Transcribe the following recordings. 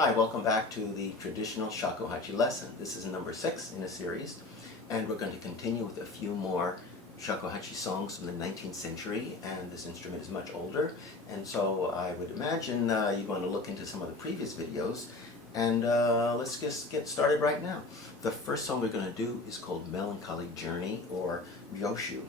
Hi, welcome back to the traditional Shakuhachi lesson. This is number 6 in a series, and we're going to continue with a few more Shakuhachi songs from the 19th century, and this instrument is much older, and so I would imagine you want to look into some of the previous videos, and let's just get started right now. The first song we're going to do is called Melancholy Journey, or Ryoshu.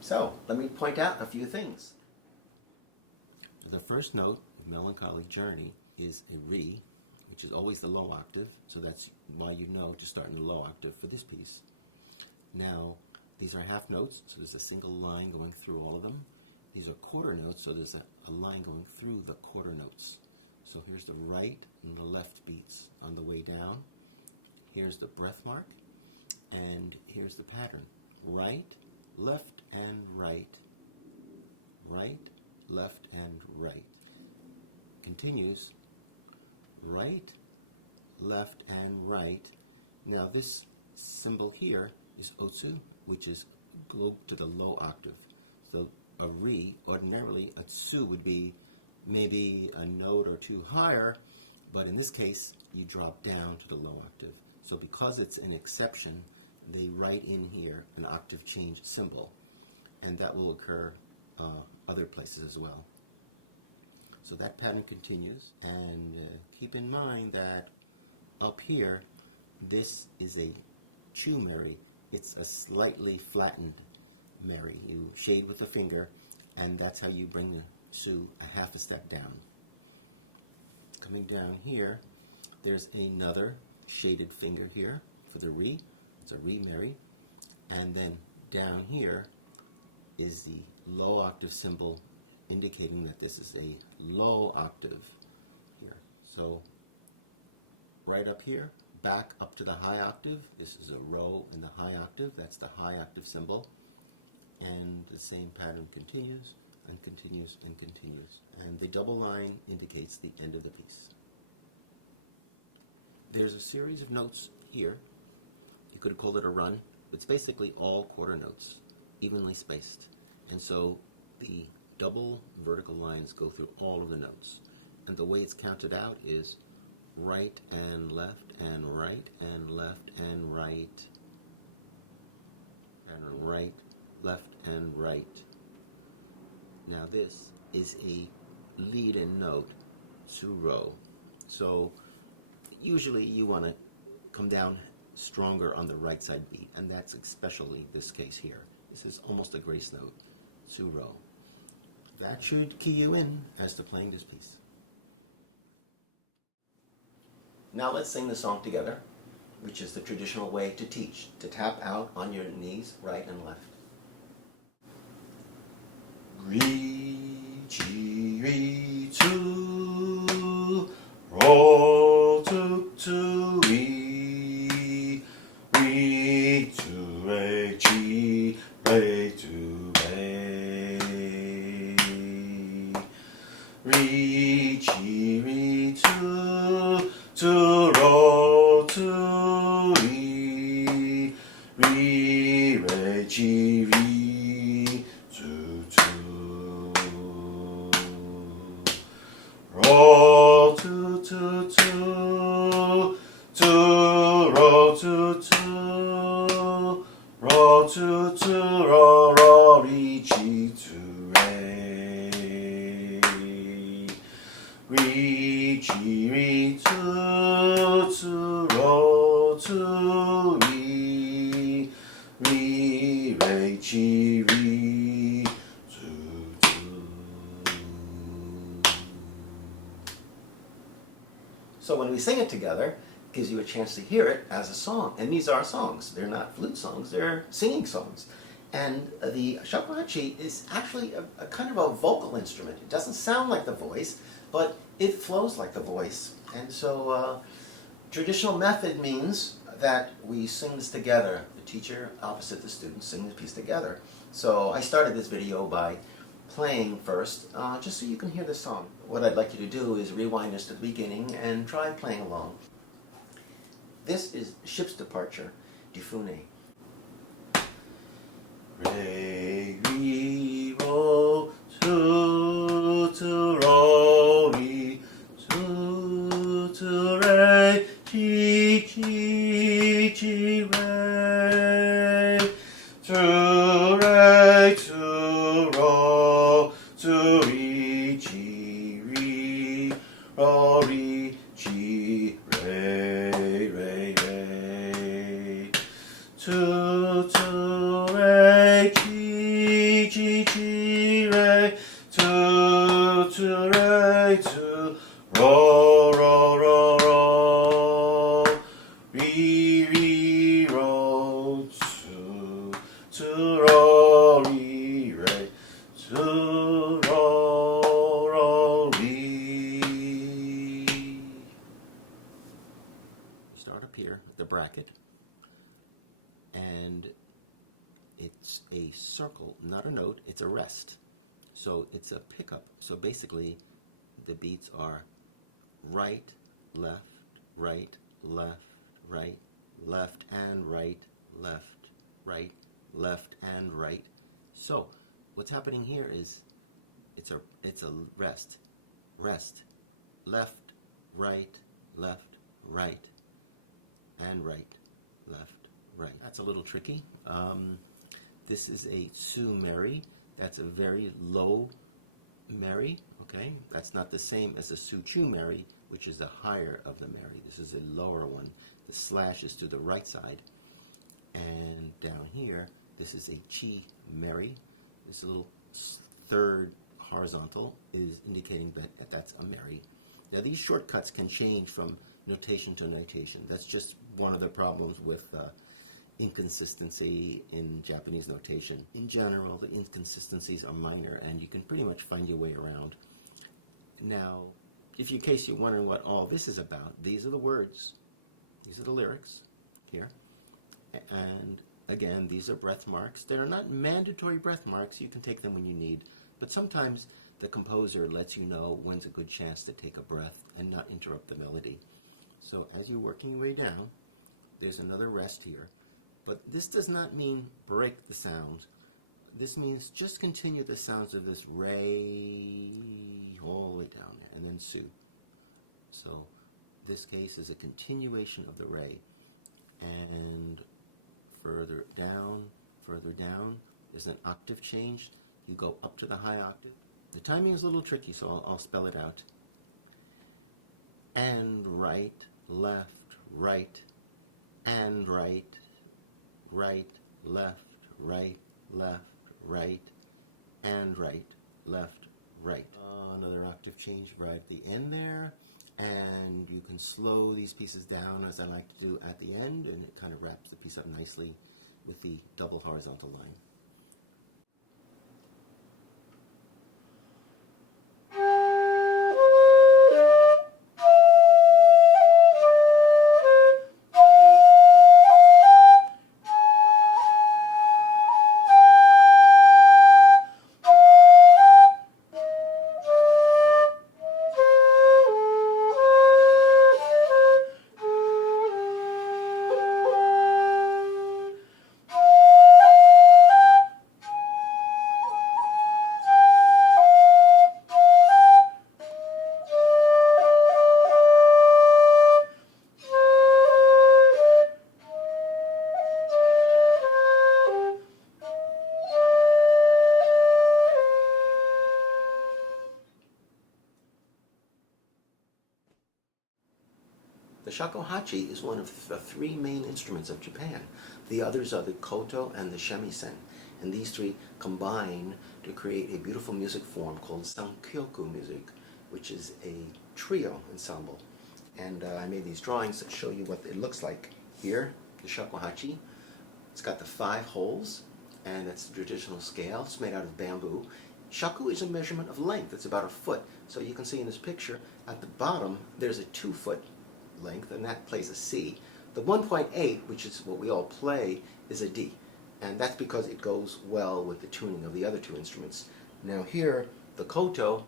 So, let me point out a few things. The first note of Melancholy Journey is a Re, which is always the low octave, so that's why you know to start in the low octave for this piece. Now, these are half notes, so there's a single line going through all of them. These are quarter notes, so there's a line going through the quarter notes. So here's the right and the left beats on the way down. Here's the breath mark, and here's the pattern. Right, left, and right, right, left, and right. Continues, right, left, and right. Now this symbol here is otsu, which is go to the low octave. So a Re, ordinarily a tsu would be maybe a note or two higher, but in this case you drop down to the low octave. So because it's an exception, they write in here an octave change symbol, and that will occur other places as well. So that pattern continues, and keep in mind that up here, this is a chu meri. It's a slightly flattened meri. You shade with the finger, and that's how you bring the tsu a half a step down. Coming down here, there's another shaded finger here for the Re. It's a Re meri, and then down here is the low octave symbol indicating that this is a low octave here. So right up here, back up to the high octave, this is a Ro in the high octave, that's the high octave symbol, and the same pattern continues and continues and continues. And the double line indicates the end of the piece. There's a series of notes here. You could have called it a run. It's basically all quarter notes, evenly spaced. And so the double vertical lines go through all of the notes. And the way it's counted out is right and left and right and left and right and right, left and right. Now this is a lead-in note, tsu-ro. So usually you want to come down stronger on the right side beat, and that's especially this case here. This is almost a grace note, tsu-ro. That should key you in as to playing this piece. Now let's sing the song together, which is the traditional way to teach, to tap out on your knees, right and left. Ri, chi, ri, tsu, ro, tu, tu, ri, ri, tu, re, chi, re, tu, re, ri, chi, ri, tu, tu, ro, tu, ri, ri, re, chi, ri, tu, tu, ro, tu, tu, tu, tu, ro, tu, tu, ro, tu, tu, ro, ro, ri, chi, tu, re, ri, chi, ri, tu, tu, ro, So when we sing it together, it gives you a chance to hear it as a song. And these are songs. They're not flute songs, they're singing songs. And the shakuhachi is actually a kind of a vocal instrument. It doesn't sound like the voice, but it flows like the voice. And so traditional method means that we sing this together. The teacher opposite the student sing the piece together. So I started this video by playing first, just so you can hear the song. What I'd like you to do is rewind this to the beginning and try playing along. This is Ship's Departure, Difune. Re, re, ro, tu, ro, re, tu, re, chi, re, tu, re, tu, ro, tu, re, chi, ro, re, chi, re, re, tu, re, chi, re, tu, re, tu, ro, re, ro, tu, ro, re, tu, re. Start up here, the bracket, and it's a circle, not a note, it's a rest. So it's a pickup. So basically, the beats are right, left, right, left, right, left and right, left, right, left and right. So what's happening here is it's a rest, rest, left, right, and right, left, right. That's a little tricky. This is a Su Meri. That's a very low Meri, okay? That's not the same as the Su Chu Meri, which is the higher of the Meri. This is a lower one. The slash is to the right side. And down here, this is a Chi Meri. This little third horizontal is indicating that that's a Meri. Now these shortcuts can change from notation to notation. That's just one of the problems with inconsistency in Japanese notation. In general, the inconsistencies are minor, and you can pretty much find your way around. Now, if in case you're wondering what all this is about, these are the words. These are the lyrics here. And again, these are breath marks. They're not mandatory breath marks. You can take them when you need. But sometimes the composer lets you know when's a good chance to take a breath and not interrupt the melody. So as you're working your way down, there's another rest here. But this does not mean break the sound. This means just continue the sounds of this re all the way down there, and then su. So this case is a continuation of the re. And further down, there's an octave change. You go up to the high octave. The timing is a little tricky, so I'll spell it out. And right, left, right, and right, right, left, right, and right, left, right. Another octave change right at the end there, and you can slow these pieces down as I like to do at the end, and it kind of wraps the piece up nicely with the double horizontal line. The shakuhachi is one of the three main instruments of Japan. The others are the koto and the shamisen, and these three combine to create a beautiful music form called sankyoku music, which is a trio ensemble. And I made these drawings that show you what it looks like. Here, the shakuhachi. It's got the 5 holes, and it's the traditional scale. It's made out of bamboo. Shaku is a measurement of length. It's about 1 foot. So you can see in this picture, at the bottom, there's a 2-foot length, and that plays a C. The 1.8, which is what we all play, is a D. And that's because it goes well with the tuning of the other 2 instruments. Now here, the koto,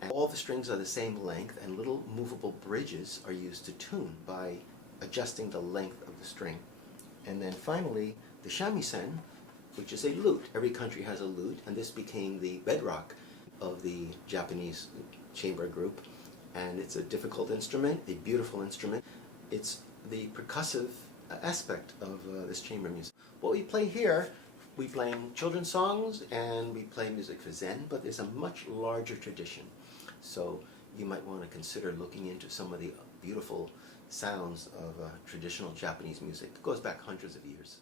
and all the strings are the same length, and little movable bridges are used to tune by adjusting the length of the string. And then finally, the shamisen, which is a lute. Every country has a lute, and this became the bedrock of the Japanese chamber group. And it's a difficult instrument, a beautiful instrument. It's the percussive aspect of this chamber music. What we play here, we play children's songs and we play music for Zen, but there's a much larger tradition. So you might want to consider looking into some of the beautiful sounds of traditional Japanese music. It goes back hundreds of years.